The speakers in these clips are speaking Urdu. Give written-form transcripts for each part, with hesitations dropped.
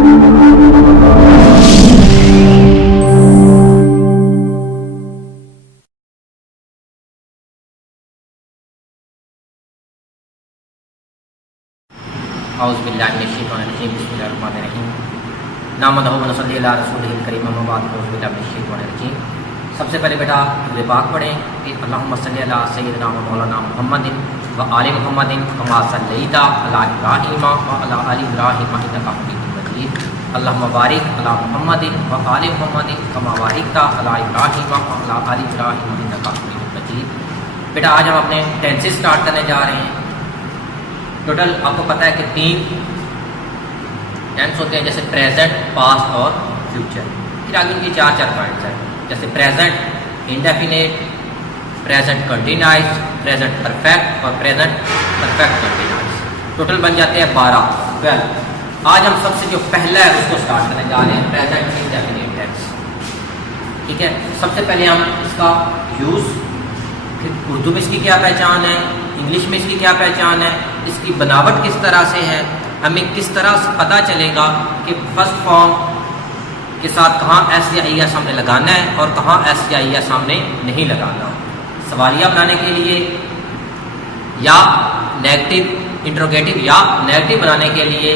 اعوذ باللہ من الشیطان الرجیم بسم اللہ الرحمن الرحیم نحمدہ و نصلی علی رسولہ الکریم اما بعد اعوذ باللہ من الشیطان الرجیم۔ سب سے پہلے بیٹا درود پاک پڑھیں کہ اللہم صلی علی سیدنا و مولانا محمد و آل محمد کما صلیت علی ابراہیم و علی آل ابراہیم انک حمید مجید۔ اللہم بارک علی محمد و آل محمد کما بارکت علی ابراہیم و علی آل ابراہیم انک حمید مجید۔ بیٹا آج ہم اپنے ٹینسز سٹارٹ کرنے جا رہے ہیں۔ ٹوٹل آپ کو پتہ ہے کہ 3 ٹینس ہوتے ہیں، جیسے پریزنٹ، پاسٹ اور فیوچر۔ پھر آگے ان کی 4 پوائنٹس ہیں، جیسے present indefinite, present continuous, present perfect اور پریزنٹ پرفیکٹ کنٹینیوس۔ ٹوٹل بن جاتے ہیں 12۔ آج ہم سب سے جو پہلا ہے اس کو سٹارٹ کرنے جا رہے ہیں، پریزنٹ انڈیفینیٹ ٹینس۔ ٹھیک ہے، سب سے پہلے ہم اس کا یوز، پھر اردو میں اس کی کیا پہچان ہے، انگلش میں اس کی کیا پہچان ہے، اس کی بناوٹ کس طرح سے ہے، ہمیں کس طرح سے پتہ چلے گا کہ فرسٹ فارم کے ساتھ کہاں ایس یا ای ایس ہم نے لگانا ہے اور کہاں ایس یا ای ایس ہم نے نہیں لگانا۔ سوالیہ بنانے کے لیے یا نیگیٹو انٹروگیٹو یا نیگیٹو بنانے کے لیے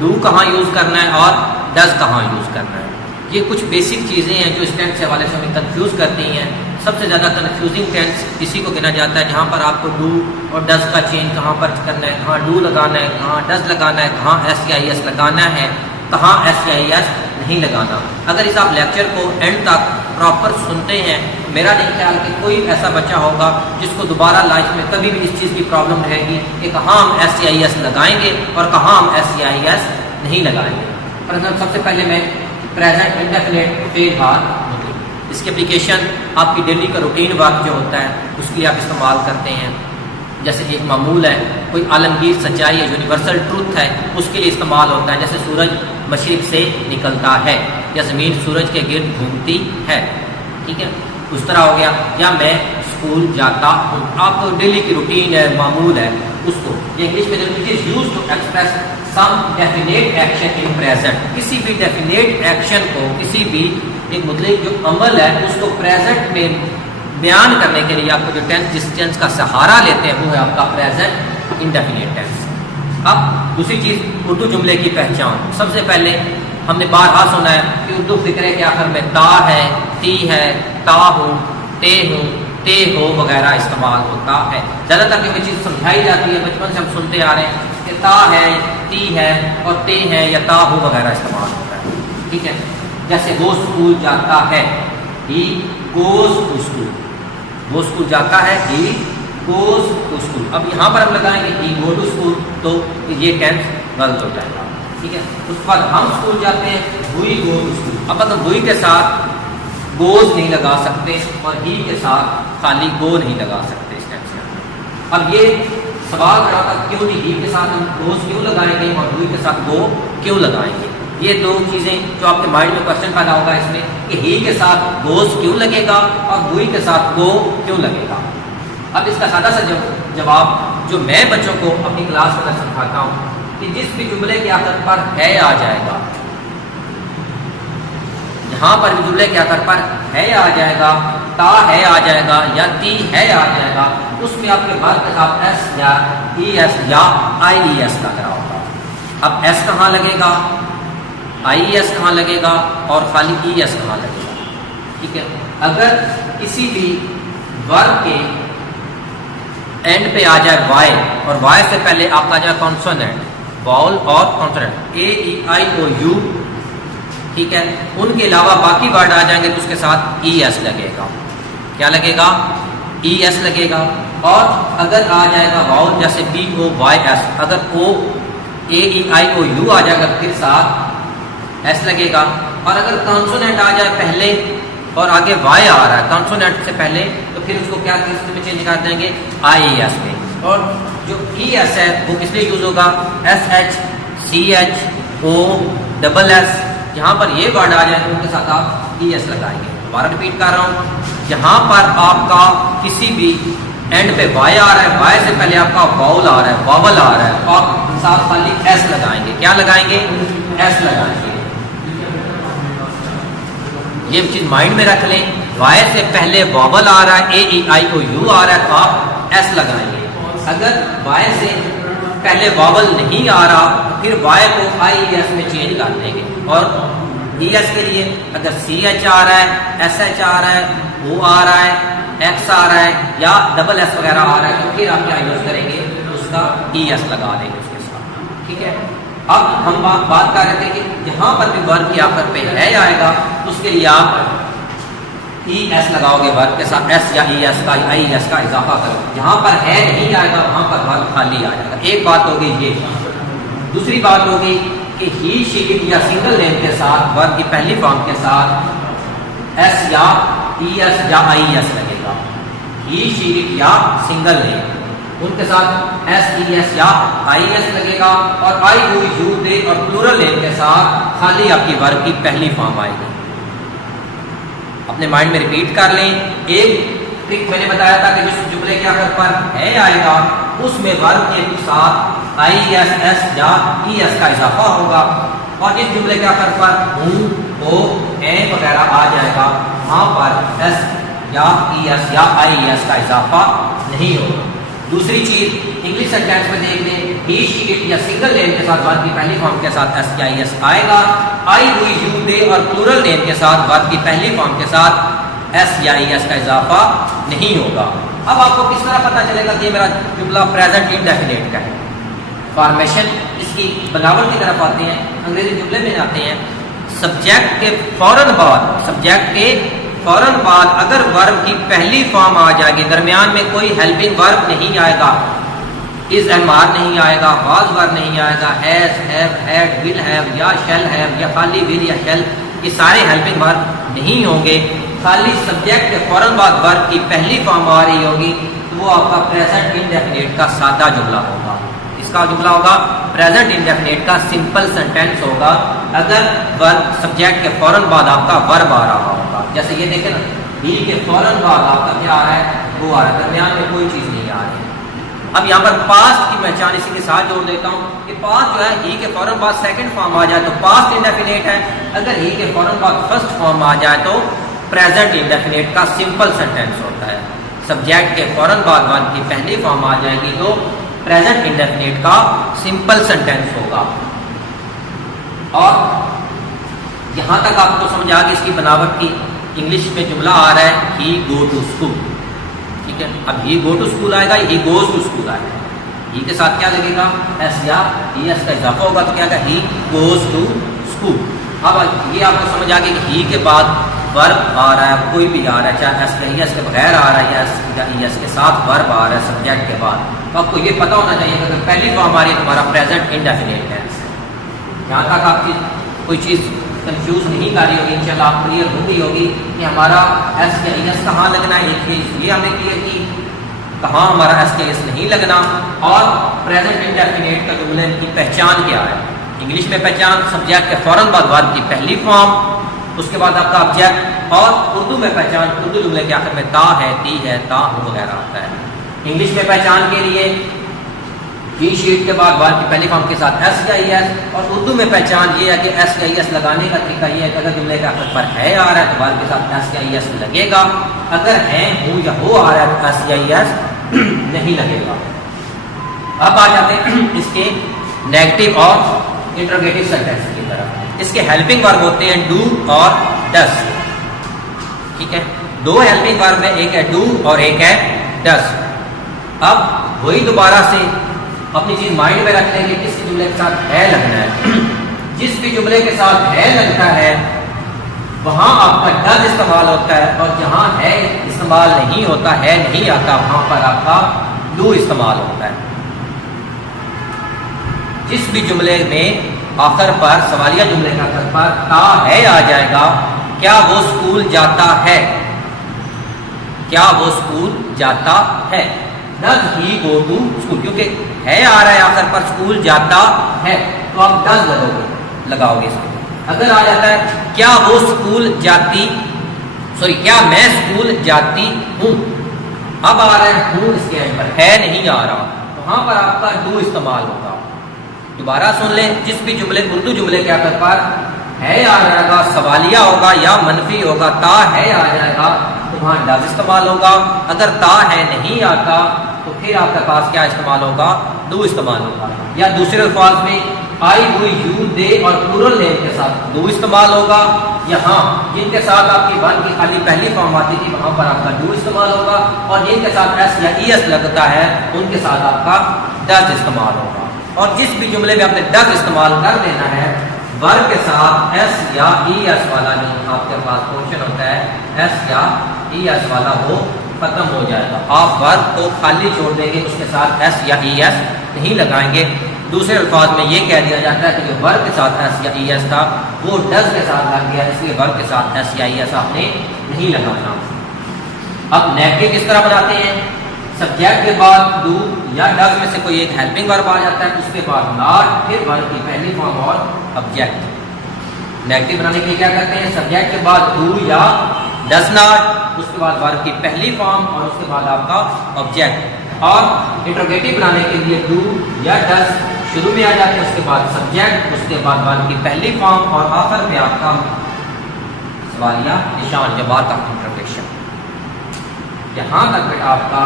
ڈو کہاں یوز کرنا ہے اور ڈز کہاں یوز کرنا ہے۔ یہ کچھ بیسک چیزیں ہیں جو اس ٹینس کے حوالے سے ہمیں کنفیوز کرتی ہیں۔ سب سے زیادہ کنفیوزنگ ٹینس اسی کو گنا جاتا ہے جہاں پر آپ کو ڈو اور ڈز کا چینج کہاں پر کرنا ہے، کہاں ڈو لگانا ہے، کہاں ڈز لگانا ہے، کہاں ایس یا ای ایس لگانا ہے، کہاں ایس یا ای ایس نہیں لگانا۔ اگر اس آپ لیکچر کو اینڈ تک پراپر سنتے ہیں، میرا نہیں خیال کہ کوئی ایسا بچہ ہوگا جس کو دوبارہ لائف میں کبھی بھی اس چیز کی پرابلم رہے گی کہ کہاں ہم ایس یا ای ایس لگائیں گے اور کہاں ہم ایس یا ای ایس نہیں لگائیں گے۔ فار ایگزامپل سب سے پہلے میں پریزنٹ انڈیفینیٹ فعل حال، اس کی اپلیکیشن آپ کی ڈیلی کا روٹین ورک جو ہوتا ہے اس کے لیے آپ استعمال کرتے ہیں۔ جیسے ایک معمول ہے، کوئی عالمگیر سچائی ہے، یونیورسل ٹروتھ ہے، اس کے لیے استعمال ہوتا ہے۔ جیسے سورج مشرق سے نکلتا ہے یا زمین سورج کے گرد گھومتی ہے، ٹھیک ہے، اس طرح ہو گیا۔ یا میں اسکول جاتا ہوں، آپ کو ڈیلی کی روٹین ہے، معمول ہے، اس کو انگلش میں it is used to express some definite action in present. کسی بھی ڈیفینیٹ ایکشن کو، کسی بھی ایک مطلق جو عمل ہے اس کو پریزنٹ میں بیان کرنے کے لیے آپ کو جو ٹینس، جس ٹینس کا سہارا لیتے ہیں وہ ہے آپ کا پریزنٹ انڈیفینیٹ ٹینس۔ اب دوسری چیز، اردو جملے کی پہچان۔ سب سے پہلے ہم نے بارہا سنا ہے کہ اردو فقرے کے آخر میں تا ہے، تی ہے، تا ہوں، تے ہو وغیرہ استعمال ہوتا ہے۔ زیادہ تر یہ چیز سمجھائی جاتی ہے، بچپن سے ہم سنتے آ رہے ہیں کہ تا ہے، تی ہے اور تے ہے یا تا ہو وغیرہ استعمال ہوتا ہے، ٹھیک ہے۔ جیسے وہ اسکول جاتا ہے، ہی گوز ٹو اسکول، وہ اسکول جاتا ہے، ہی گوز ٹو اسکول۔ اب یہاں پر ہم لگائیں گے ہی گو ٹو اسکول تو یہ ٹینس غلط ہو جائے گا، ٹھیک ہے۔ اس کے بعد ہم اسکول جاتے ہیں، وی گو ٹو اسکول۔ اب ہم وی کے ساتھ گوز نہیں لگا سکتے اور ہی کے ساتھ خالی گو نہیں لگا سکتے اس ٹینس کے اندر۔ اب یہ سوال کھڑا تھا کیوں نہیں، ہی کے ساتھ ہم گوز کیوں لگائیں گے اور وی کے ساتھ گو کیوں لگائیں گے۔ یہ 2 چیزیں جو آپ کے مائنڈ میں کوشچن پیدا ہوگا اس میں کہ ہی کے ساتھ گوز کیوں لگے گا اور وی کے ساتھ گو کیوں لگے گا۔ اب اس کا سادہ سا جواب جو میں بچوں کو اپنی کلاس میں سکھاتا ہوں کہ جس بھی جملے کے آخر پر ہے آ جائے گا، جہاں پر بھی جملے کے آخر پر ہے آ جائے گا، تا ہے آ جائے گا یا تی ہے آ جائے گا، اس میں آپ کے بعد کے ساتھ ایس یا ای ایس یا آئی ای ایس لگ رہا ہوگا۔ اب ایس کہاں لگے گا، آئی ایس کہاں لگے گا اور خالی ای ایس کہاں لگے گا، ٹھیک ہے۔ اگر کسی بھی ورب کے اینڈ پہ آ جائے وائی اور وائی سے پہلے آپ کا جائے کانسوننٹ، واؤل اور کانسوننٹ، اے ای آئی او یو، ٹھیک ہے، ان کے علاوہ باقی ورڈ آ جائیں گے تو اس کے ساتھ ای ایس لگے گا۔ کیا لگے گا، ای ایس لگے گا۔ اور اگر آ جائے گا واؤل جیسے بی او وائی ایس، اگر او اے ای آئی او یو آ جائے گا پھر ساتھ ایس لگے گا۔ اور اگر کانسوننٹ آ جائے پہلے اور آگے وائی آ رہا ہے کانسوننٹ سے پہلے تو پھر اس کو کیا کس میں چینج کر دیں گے، آئی ای ایس میں۔ اور جو ای ایس ہے وہ کس لیے یوز ہوگا، S H C H O double S, جہاں پر یہ ورڈ آ جائے تو ان کے ساتھ آپ ای ایس لگائیں گے۔ دوبارہ ریپیٹ کر رہا ہوں، جہاں پر آپ کا کسی بھی اینڈ پہ وائی آ رہا ہے، وائی سے پہلے آپ کا واؤل آ رہا ہے، واول آ رہا ہے، آپ ساتھ خالی ایس لگائیں گے۔ کیا لگائیں گے، ایس لگائیں گے. یہ چیز مائنڈ میں رکھ لیں. وائے سے پہلے واول آ رہا ہے, اے ای آئی او یو آ رہا ہے, تو آپ ایس لگائیں گے. اگر وائے سے پہلے واول نہیں آ رہا پھر وائے کو آئی ایس میں چینج کر دیں گے. اور ای ایس کے لیے اگر سی ایچ آ رہا ہے, ایس ایچ آ رہا ہے, او آ رہا ہے, ایکس آ رہا ہے یا ڈبل ایس وغیرہ آ رہا ہے تو پھر آپ کیا یوز کریں گے, اس کا ای ایس لگا دیں گے اس کے ساتھ. ٹھیک ہے. اب ہم بات کر رہے تھے کہ جہاں پر بھی ورب کے آخر پہ ہے آئے گا اس کے لیے آپ ای ایس لگاؤ گے ورب کے ساتھ, ایس یا ای ایس کا آئی ایس کا اضافہ کرو. جہاں پر ہے نہیں آئے گا وہاں پر ورب خالی آ جائے گا. ایک بات ہوگی یہ. دوسری بات ہوگی کہ ہی شی اٹ یا سنگل نیم کے ساتھ ورب کی پہلی فارم کے ساتھ ایس یا ای ایس یا آئی ایس لگے گا. ہی شی اٹ یا سنگل نیم ان کے ساتھ ایس ای ایس یا آئی ایس لگے گا. اور آئی یو یو دے اور پلورل نیم کے ساتھ خالی آپ کی ورب کی پہلی فارم آئے گی. اپنے مائنڈ میں ریپیٹ کر لیں. ایک ٹرک میں نے بتایا تھا کہ جس جملے کے آخر پر ہے آئے گا اس میں ورب کے ساتھ آئی ایس ایس یا ای ایس کا اضافہ ہوگا. اور جس جملے کے آخر پر ہوں ہو ہیں وغیرہ آ جائے گا وہاں پر ایس یا ای ایس یا آئی ایس کا اضافہ نہیں ہوگا. دوسری چیز انگلش سینٹینس میں دیکھ لیں. ہی شی اٹ یا سنگل نیم کے ساتھ ورب کی پہلی فارم کے ساتھ ایس یا ای ایس آئے گا. آئی وی یو دے اور پلورل نیم کے ساتھ ورب کی پہلی فارم کے ساتھ ایس یا ای ایس کا اضافہ نہیں ہوگا. اب آپ کو کس طرح پتہ چلے گا کہ میرا جملہ پریزنٹ انڈیفینیٹ کا ہے؟ فارمیشن اس کی بناوٹ کی طرف آتے ہیں. انگریزی جملے میں آتے ہیں سبجیکٹ کے فوراً بعد اگر ورب کی پہلی فارم آ جائے گی, درمیان میں کوئی ہیلپنگ ورب نہیں آئے گا, از ایم آر نہیں آئے گا, واز ورب نہیں آئے گا, has have had will have یا شیل ہیو یا خالی ول یا شیل, یہ سارے ہیلپنگ ورب نہیں ہوں گے. خالی سبجیکٹ کے فوراً بعد ورب کی پہلی فارم آ رہی ہوگی تو وہ آپ کا پریزنٹ انڈیفینیٹ کا سادہ جملہ ہوگا. اس کا جملہ ہوگا پریزنٹ انڈیفینیٹ کا سمپل سینٹینس ہوگا اگر ورب سبجیکٹ کے فوراً بعد آپ کا ورب آ رہا ہوگا. جیسے یہ دیکھیں نا, ہی کے فوراً بعد آپ کا کیا آ رہا ہے, وہ آ رہا ہے, درمیان میں کوئی چیز نہیں آ رہی. اب یہاں پر پاسٹ کی پہچان اسی کے ساتھ جوڑ دیتا ہوں کہ پاسٹ جو ہے ہی کے فوراً بعد سیکنڈ فارم آ جائے تو پاسٹ انڈیفینیٹ ہے. اگر ہی کے فوراً بعد فرسٹ فارم آ جائے تو پریزنٹ انڈیفینیٹ کا سمپل سینٹینس ہوتا ہے. سبجیکٹ کے فوراً بعد ورب کی پہلی فارم آ جائے گی تو پریزنٹ انڈیفینیٹ کا سمپل سینٹینس ہوگا. اور یہاں تک آپ کو سمجھ آ گئی اس کی بناوٹ کی. انگلش میں جملہ آ رہا ہے ہی گو ٹو اسکول. ٹھیک ہے. اب ہی گو ٹو اسکول آئے گا, ہی گوز ٹو اسکول آئے گا. ہی کے ساتھ کیا لگے گا, ایس یا ای ایس کا اضافہ ہوگا تو کیا ہوگا, ہی گوز ٹو اسکول. اب یہ آپ کو سمجھ آ گئی کہ ہی کے بعد ورب آ رہا ہے, کوئی بھی آ رہا ہے, چاہے ایس ای ایس کے بغیر آ رہا ہے یا ایس یا ای ایس کے ساتھ ورب آ رہا ہے سبجیکٹ کے بعد, تو آپ کو یہ پتا ہونا چاہیے کہ اگر پہلی فارم آ رہی ہے تو ہمارا پریزنٹ انڈیفینیٹ ہے. یہاں تک آپ کی کوئی چیز کنفیوز نہیں کر رہی ہوگی, انشاءاللہ آپ کلیئر ہو گئی ہوگی کہ ہمارا ایس یا ای ایس کہاں لگنا ہے. یہ ہم نے کلیئر کی کہاں ہمارا ایس یا ایس نہیں لگنا. اور پریزنٹ انڈیفینیٹ کا جملے کی پہچان کیا ہے. انگلش میں پہچان سبجیکٹ کے فوراً بعد ورب کی پہلی فارم, اس کے بعد آپ کا آبجیکٹ. اور اردو میں پہچان اردو جملے کے آخر میں تا ہے, تی ہے, تا ہو وغیرہ آتا ہے. انگلش میں پہچان کے لیے ہی شیٹ کے بعد ورب کی پہلی فارم کے ساتھ ایس یا ای ایس. اور اردو میں پہچان یہ ہے کہ ایس یا ای ایس لگانے کا طریقہ یہ ہے کہ اگر جملے کے آخر پر ہے آ رہا ہے تو ورب کے ساتھ ایس یا ای ایس لگے گا, اگر ہے ہوں یا ہو آ رہا ہے تو ایس یا ای ایس نہیں لگے گا. اب آ جاتے ہیں اس کے نیگیٹو اور انٹروگیٹو سینٹینس کی طرف. اس کے ہیلپنگ ورب ہوتے ہیں ڈو اور ڈز. ٹھیک ہے. دو ہیلپنگ ورب ہے, ایک ہے ڈو اور ایک ہے ڈز. اب وہی دوبارہ سے اپنی چیز مائنڈ میں رکھ لیں گے کس جملے کے ساتھ ہے لگنا ہے. جس بھی جملے کے ساتھ ہے لگتا ہے وہاں آپ کا ڈز استعمال ہوتا ہے, اور جہاں ہے استعمال نہیں ہوتا, ہے نہیں آتا, وہاں پر آپ کا ڈو استعمال ہوتا ہے. جس بھی جملے میں آخر پر سوالیہ جملے کے آخر پر تا ہے آ جائے گا, کیا وہ اسکول جاتا ہے, کیا وہ اسکول جاتا ہے. Does he go to school, کیونکہ ہے آ رہا ہے آخر پر اسکول جاتا ہے تو آپ ڈز لگاؤ گے اس کو. اگر آ جاتا ہے کیا وہ اسکول جاتی, کیا میں اسکول جاتی ہوں, اب آ رہا ہے ہوں اس کے اینڈ پر, ہے نہیں آ رہا, وہاں پر آپ کا ڈو استعمال ہوگا. دوبارہ سن لیں، جس بھی جملے اردو جملے کے آخر پر ہے آ جائے گا، سوالیہ ہوگا یا منفی ہوگا، تا ہے آ جائے گا تو وہاں ڈز استعمال ہوگا. اگر تا ہے نہیں آتا تو پھر آپ کے پاس کیا استعمال ہوگا؟ ڈو استعمال ہوگا. یا دوسرے الفاظ میں آئی ہوئی یو دے اور پلورل نیم کے ساتھ ڈو استعمال ہوگا. یہاں جن کے ساتھ آپ کی ون کی خالی پہلی فارم آتی تھی وہاں پر آپ کا ڈو استعمال ہوگا، اور جن کے ساتھ ایس یا ای ایس لگتا ہے ان کے ساتھ آپ کا ڈز استعمال ہوگا. اور جس بھی جملے میں آپ نے ڈز استعمال کر دینا ہے، ورب کے ساتھ ایس یا ای ایس والا جو آپ کے پاس پورشن ہوتا ہے ایس یا ای ایس والا وہ ختم ہو جائے گا. آپ ورب کو خالی چھوڑ دیں گے، اس کے ساتھ ایس یا ای ایس نہیں لگائیں گے. دوسرے الفاظ میں یہ کہہ دیا جاتا ہے کہ جو ورب کے ساتھ ایس یا ای ایس تھا وہ ڈز کے ساتھ لگ گیا، اس لیے ورب کے ساتھ ایس یا ای ایس آپ نے نہیں لگانا. اب نیگیٹو کس طرح بناتے ہیں؟ سبجیکٹ کے بعد ڈو یا ڈز میں سے کوئی ایک ہیلپنگ ورب آ جاتا ہے، اس کے بعد ناٹ، پھر ورب کی پہلی فارم اور آبجیکٹ. نیگیٹو بنانے کے لیے کیا کرتے ہیں؟ سبجیکٹ کے بعد ڈو یا ڈز ناٹ، اس کے بعد ورب کی پہلی فارم اور اس کے بعد آپ کا آبجیکٹ. اور انٹروگیٹو بنانے کے لیے ڈو یا ڈز شروع میں آ جاتے ہیں، اس کے بعد سبجیکٹ، اس کے بعد ورب کی پہلی فارم اور آخر میں آپ کا سوالیہ نشان جواب کا انٹروگیشن. یہاں تک بیٹا آپ کا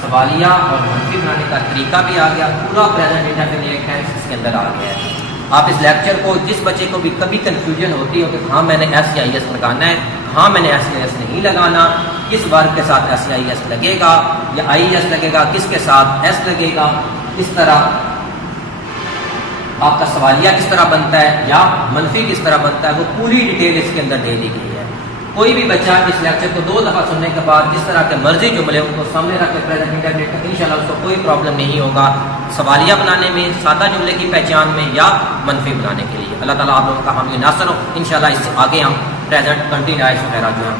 سوالیہ اور منفی بنانے کا طریقہ بھی آ گیا، پورا پریزنٹ انڈیفینٹ ٹینس اس کے اندر آ گیا ہے. آپ اس لیکچر کو جس بچے کو بھی کبھی کنفیوژن ہوتی ہو کہ ہاں میں نے ایس یا ای ایس لگانا ہے، ہاں میں نے ایس یا ایس نہیں لگانا، کس ورب کے ساتھ ایس یا ای ایس لگے گا یا آئی ایس لگے گا، کس کے ساتھ ایس لگے گا، کس طرح آپ کا سوالیہ کس طرح بنتا ہے یا منفی کس طرح بنتا ہے، وہ پوری ڈیٹیل اس کے اندر دے دی گئی ہے. کوئی بھی بچہ اس لیکچر کو 2 دفعہ سننے کے بعد جس طرح کے مرضی جملے ان کو سامنے رکھ کے پریزنٹ انڈیفینٹ ان شاء اللہ اس کو کوئی پرابلم نہیں ہوگا سوالیہ بنانے میں، سادہ جملے کی پہچان میں یا منفی بنانے کے لیے. اللہ تعالیٰ آپ لوگوں کا حامی ناصر ہو. ان شاء اللہ اس سے آگے ہم پریزنٹ کنٹینیوس وغیرہ جو ہے